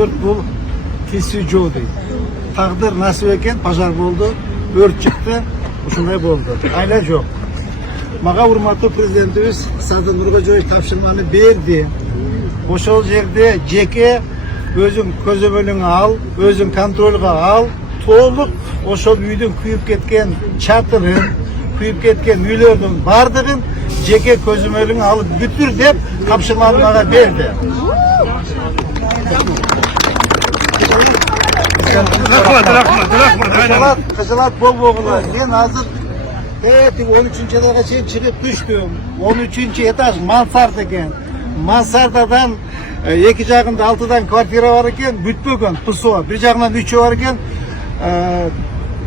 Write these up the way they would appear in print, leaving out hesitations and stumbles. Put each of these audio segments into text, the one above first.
Ört bul kesi jo deydi. Taqdir nasip eken pajar boldu, ört çıktı, uşunday boldu. Ayla yok. Mağa hurmatlı prezidentimiz Sardar Nurkojoyev tapşırmаны berdi. Oşol jerde jeke özün көзөмөлүңө al, özün kontrolga al, толук ошол үйдүн күйүп кеткен чатырын, күйүп кеткен үйлөрдүн бардыгын жеке көзөмөлүңө алып бүтүр деп тапшырманы мага берди. Рахмат. Кызылат болбогула. Мен азыр 13-чү этажга чейин чыгып түштүм. 13-чү этаж мансарда экен. Мансардадан эки жагында 6дан квартира бар экен, бүтпөгөн, ПСО. Bir жагынан 3 бар экен.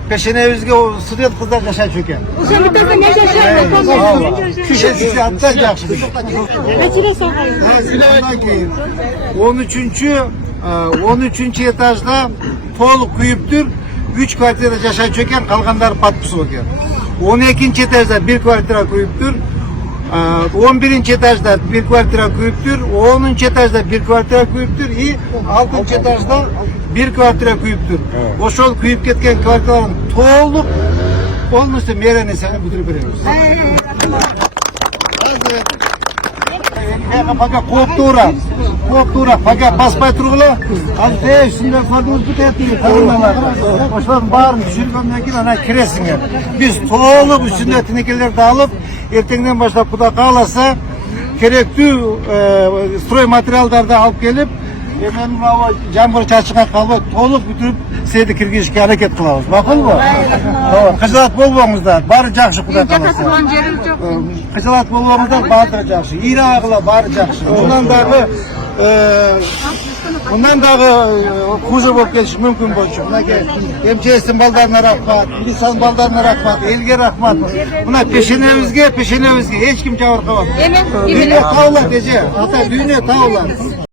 Peşenevizge stüdent kızlar жашачу экен. Ошол жерде не жашайт? Киши атта жакшы. Качыра сагай. 13-чү этажда толук күйүптүр, 3 квартирада жашачу экен, калгандары патпусу экен. 12-чи этажда 1 квартира күйүптүр, 11-чи этажда 1 квартира күйүптүр, 10-чу этажда 1 квартира күйүптүр и 6-чы этажда 1 квартира күйүптүр. Ошол күйүп кеткен квартираларын толук полностью мээренесени бүтүрүп беребиз. Пока кооптуураак, пока баспай тургула. Азыр сиздер көрдүңүз бүтөт кабырналар. Ошолордун баарын түшүргөндөн кийин анан киресиңер. Биз толук үстүндө тинекелерди алып, эртеңден баштап Кудай кааласа, керектүү строй материалдарды алып келип, мен жамгыр чачыга калбай толук бүтүрүп сиздерди киргизишке аракет кылабыз. Макулбу? Кыжылат болбоңуздар. Баары жакшы Кудай кааласа. Кыжылат болбоңуздар, баары жакшы. Ирагыла баары жакшы. Bundan дагы хуже болуп кетиши мүмкүн болчу. Мынакей МЧСтин балдарына рахмат, милициянын балдарына рахмат, элге рахмат. Мына пешенебизге эч ким жабыркабап. Дүйнө табылат эже, ата дүйнө табылат.